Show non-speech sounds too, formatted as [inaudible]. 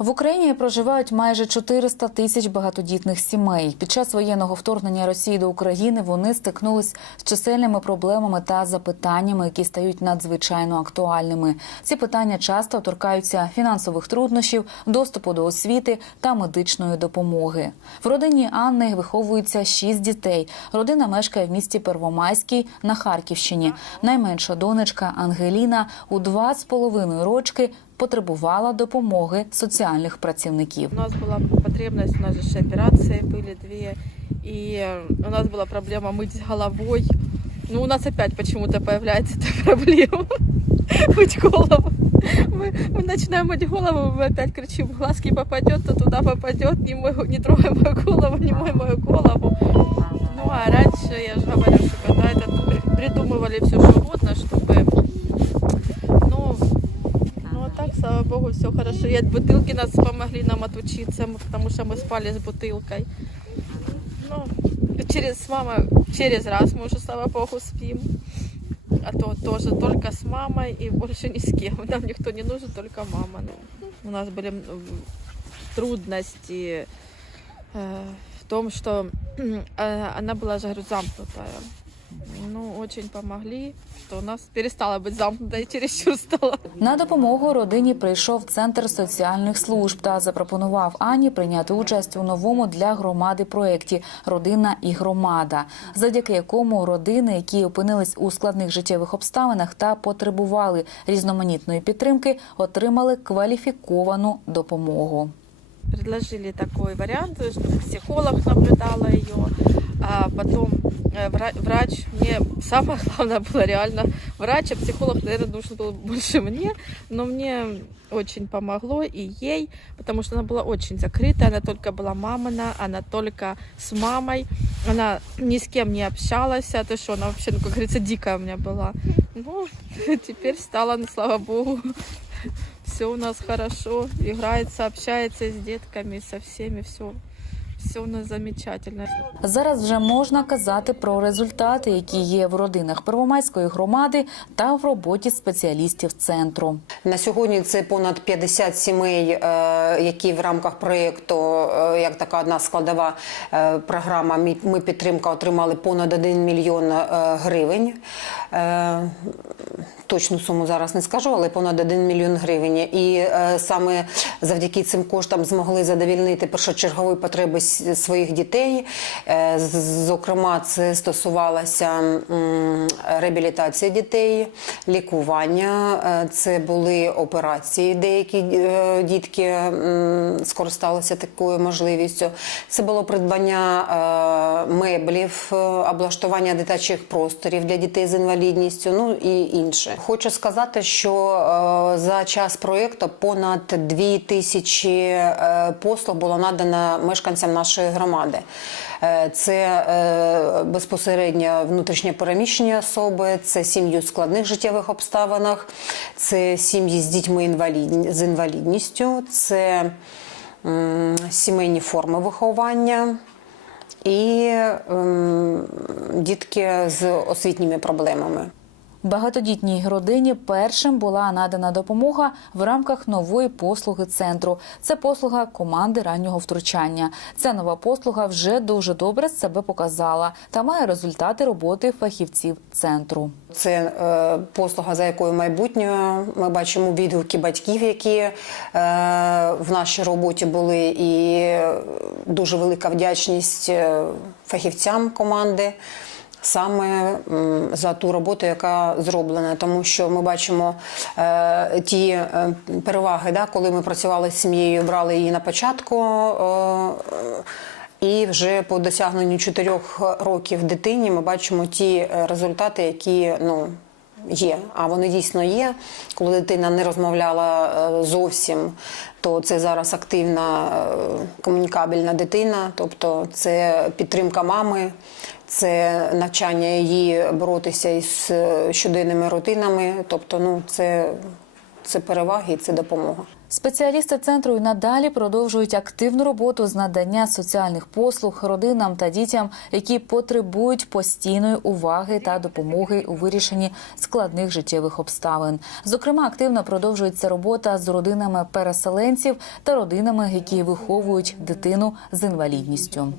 В Україні проживають майже 400 тисяч багатодітних сімей. Під час воєнного вторгнення Росії до України вони стикнулись з чисельними проблемами та запитаннями, які стають надзвичайно актуальними. Ці питання часто торкаються фінансових труднощів, доступу до освіти та медичної допомоги. В родині Анни виховується шість дітей. Родина мешкає в місті Первомайський на Харківщині. Найменша донечка Ангеліна у два з половиною рочки потребувала допомоги соціальних працівників. У нас была потребность, у нас же еще операции были две, и у нас была проблема мыть с головой. Ну, у нас опять почему-то появляется эта проблема [laughs] мыть голову. Мы, мы начинаем мыть голову, мы опять кричим, в глазки попадет, то туда попадет, не, мой, не трогай мою голову, не мой мою голову. Ну, а раньше, я же говорю, что когда это при- придумывали все, что угодно, чтобы... богу, все хорошо. И от бутылки нас помогли нам отучиться, мы- потому что мы спали с бутылкой. Ну, через мама, через раз мы уже, слава богу, спим. А то тоже только с мамой и больше ни с кем. [laughs] Нам никто не нужен, только мама. Ну, У нас были м, трудности э, в том, что [clears throat] э, она была же, говорю, замкнутая. Ну, очень помогли, что у нас перестала быть замкнутой чересчур стала. На допомогу родині прийшов центр соціальних служб та запропонував Ані прийняти участь у новому для громади проєкті Родина і громада, завдяки якому родини, які опинились у складних життєвих обставинах та потребували різноманітної підтримки, отримали кваліфіковану допомогу. предложили такой вариант, чтобы психолог наблюдала ее, а потом э, вра- врач, мне самое главное [laughs] было реально врач, а психолог, наверное, нужен был больше мне, но мне очень помогло и ей, потому что она была очень закрытая, она только была мамина, она только с мамой, она ни с кем не общалась, а то что, она вообще, ну, как говорится, дикая у меня была. Ну, [laughs] теперь стала, ну, слава богу, [laughs] все у нас хорошо, играется, общается с детками, со всеми, все, все у нас замечательно. Зараз вже можна казати про результати, які є в родинах Первомайської громади та в роботі спеціалістів центру. На сьогодні це понад 50 сімей, е, які в рамках проєкту, е, як така одна складова е, програма «Ми- підтримка отримали понад 1 мільйон гривень. Е, Точну суму зараз не скажу, але понад 1 мільйон гривень. І е, саме завдяки цим коштам змогли задовільнити першочергові потреби своїх дітей. Е, Зокрема, це стосувалося м, реабілітації дітей, лікування. Е, Це були операції. Деякі е, дітки м, скористалися такою можливістю. Це було придбання е, меблів, е, облаштування дитячих просторів для дітей з інвалідністю, ну і інше. Хочу сказати, що е, за час проєкту понад дві тисячі е, послуг було надано мешканцям нашої громади. Е, Це безпосередньо внутрішнє переміщення особи, це сім'ї у складних життєвих обставинах, це сім'ї з дітьми з інвалідністю, це сімейні форми виховання і ем, дітки з освітніми проблемами. Багатодітній родині першим була надана допомога в рамках нової послуги центру. Це послуга команди раннього втручання. Ця нова послуга вже дуже добре себе показала та має результати роботи фахівців центру. Це е, послуга, за якою майбутнє. Ми бачимо відгуки батьків, які е, в нашій роботі були, і дуже велика вдячність е, фахівцям команди. Саме за ту роботу, яка зроблена, тому що ми бачимо е, ті е, переваги, да, коли ми працювали з сім'єю, брали її на початку. Е, і вже по досягненню чотирьох років дитині ми бачимо ті е, результати, які ну. Є, а вони дійсно є. Коли дитина не розмовляла е, зовсім, то це зараз активна е, комунікабельна дитина, тобто це підтримка мами, це навчання її боротися із е, щоденними рутинами. Тобто, ну це, це переваги і це допомога. Спеціалісти центру і надалі продовжують активну роботу з надання соціальних послуг родинам та дітям, які потребують постійної уваги та допомоги у вирішенні складних життєвих обставин. Зокрема, активно продовжується робота з родинами переселенців та родинами, які виховують дитину з інвалідністю.